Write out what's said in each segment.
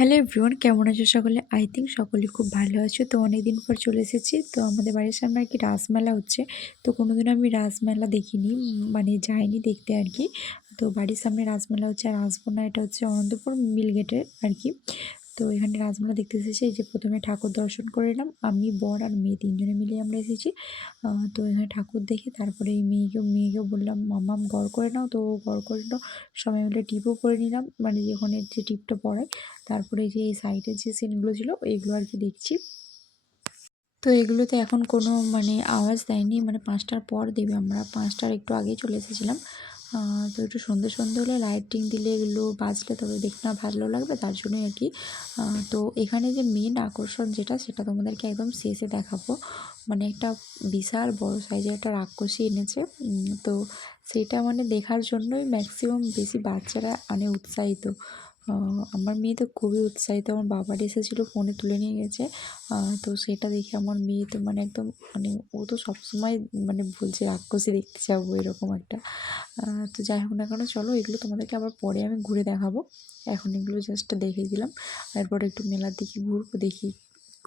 Hello everyone, কেমন আছো সকলে? আই থিঙ্ক সকলে খুব ভালো আছো। তো অনেকদিন পর চলে এসেছি। তো আমাদের বাড়ির সামনে আর কি রাসমেলা হচ্ছে। তো কোনোদিনও আমি রাসমেলা দেখিনি, মানে যাইনি দেখতে আর কি। তো বাড়ির সামনে রাসমেলা হচ্ছে, আর আসবো না, এটা হচ্ছে অনন্তপুর মিল গেটের আর কি। তো এখানে রাসমেলা দেখতে এসেছি। এই যে প্রথমে ঠাকুর দর্শন করে এলাম, আমি, বর আর মেয়ে তিনজনে মিলে আমরা এসেছি। তো এখানে ঠাকুর দেখে তারপরে এই মেয়েকেও বললাম মাম্মাম গড় করে নাও, তো ও গড় করে নাও। সবাই মিলে টিপও করে নিলাম, মানে ওখানে যে টিপটা পড়ায়। তারপরে যে এই সাইডের যে সিনগুলো ছিল এইগুলো আর কি দেখছি। তো এগুলোতে এখন কোনো মানে আওয়াজ দেয়নি, মানে 5টার পর দেবে, আমরা 5টার একটু আগেই চলে এসেছিলাম। তো একটু সন্ধে হলে লাইটিং দিলে এগুলো বাজলে তবে দেখতে না ভালো লাগবে, তার জন্যই আর কি। তো এখানে যে মেন আকর্ষণ যেটা, সেটা তোমাদেরকে একদম শেষে দেখাবো। মানে একটা বিশাল বড় সাইজের একটা রাক্ষসী এনেছে। তো সেইটা মানে দেখার জন্যই ম্যাক্সিমাম বেশি বাচ্চারা মানে উৎসাহিত। আমার মেয়ে তো খুবই উৎসাহিত, আমার বাবার এসেছিলো, ফোনে তুলে নিয়ে গেছে। তো সেটা দেখে আমার মেয়ে তো মানে একদম, মানে ও তো সবসময় মানে বলছে রাক্ষসী দেখতে যাবো এরকম একটা। তো যাই হোক না কেন, চলো এগুলো তোমাদেরকে আবার পরে আমি ঘুরে দেখাবো। এখন এগুলো জাস্ট দেখিয়ে দিলাম। তারপরে একটু মেলার দিকে ঘুরবো,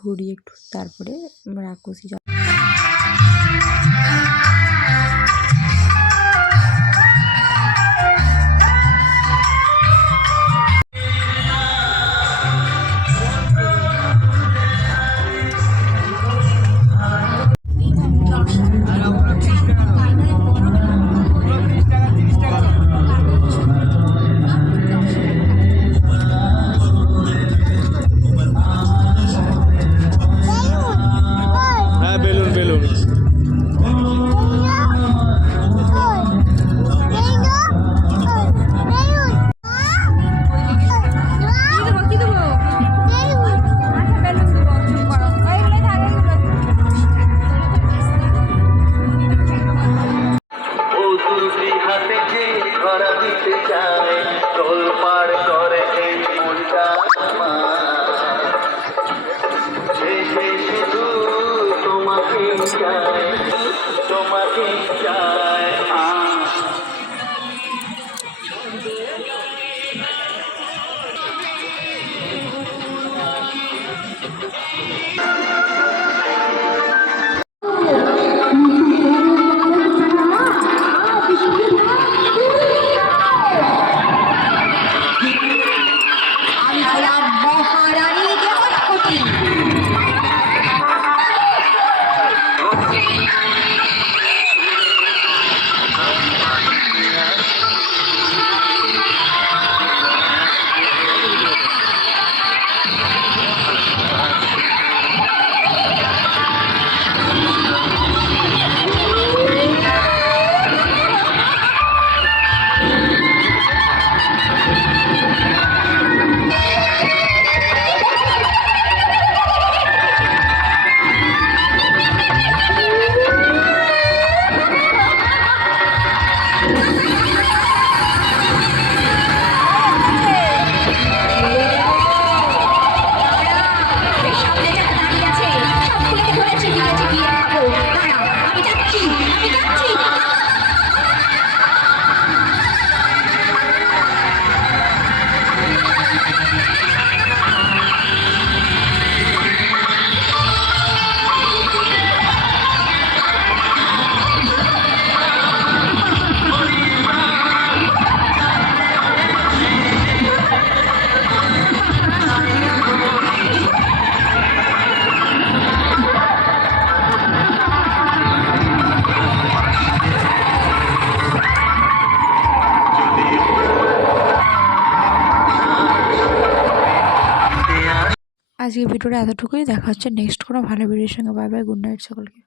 ঘুরি একটু, তারপরে রাক্ষসী যাব। তোমাকে চায় আজকের ভিডিওটা এতটুকুই। দেখা হচ্ছে নেক্সট কোনো ভালো ভিডিওর সঙ্গে। বাই বাই, গুড নাইট সকলকে।